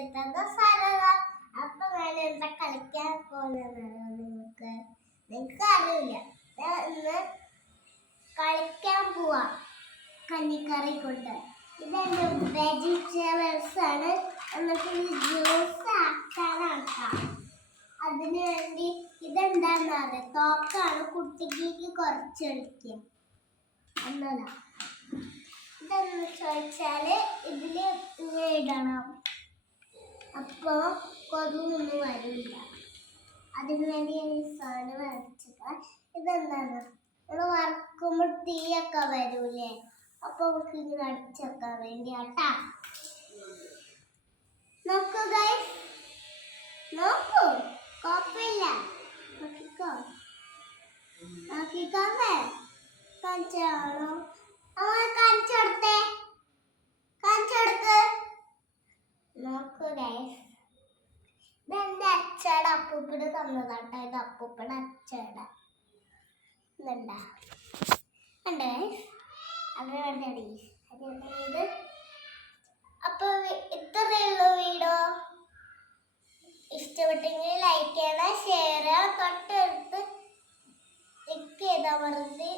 എടുത്തത് സരള. അപ്പൊ ഞാൻ എന്താ കളിക്കാൻ പോകുന്നതെന്നറിയോ നിങ്ങൾക്ക് അറിയില്ല. ഇന്ന് കളിക്കാൻ പോവാ കഞ്ഞിക്കറി കൊണ്ട്. ഇതെന്റെ വെജിറ്റബിൾസ് ആണ്. എന്നിട്ട് ജ്യൂസ് ആക്കാനാണ്. അതിനു വേണ്ടി ഇതെന്താന്ന് അറിയാം, തോക്കാണ്. കുട്ടിക്ക് കുറച്ചെടുക്കുക എന്നല്ല. ഇതെന്ന് ചോദിച്ചാല് ഇതില് ഇങ്ങനെ ഇടണം, അപ്പൊ കൊതുകൊന്നും വരില്ല. അതിനു വേണ്ടി ഞാൻ ഈ സാധനം വരച്ചത്. ഇതെന്താണ്, നമ്മൾ വറക്കുമ്പോൾ തീയൊക്കെ വരൂലേ, അപ്പൊ നമുക്ക് ഇങ്ങനെ അടിച്ചെക്കാൻ വേണ്ടിയാട്ടാ. നോക്കൂ ഗൈസ്, നോക്കൂ, കുഴപ്പമില്ല. നോക്കിക്കോ, നോക്കിക്കോന്നേ. കാണിച്ചാണോ? കാണിച്ചെടുത്തേ, കാണിച്ചെടുത്ത്. നോക്കൂ ഗൈസ്, ഇതെന്റെ അച്ഛയുടെ അപ്പൂപ്പന് തന്നതാട്ടോ. ഇത് അപ്പൂപ്പയുടെ അച്ഛയുടെ ഇതുണ്ടാ കണ്ടേ, അതിനടി ഇത്. അപ്പൊ ഇത്രയേ ഉള്ളൂ വീഡിയോ. ഇഷ്ടപ്പെട്ടെങ്കിൽ ലൈക്ക് ചെയ്യണം, ഷെയർ ചെയ്യണം, തൊട്ടടുത്ത് ക്ലിക്ക് ചെയ്താൽ മതി.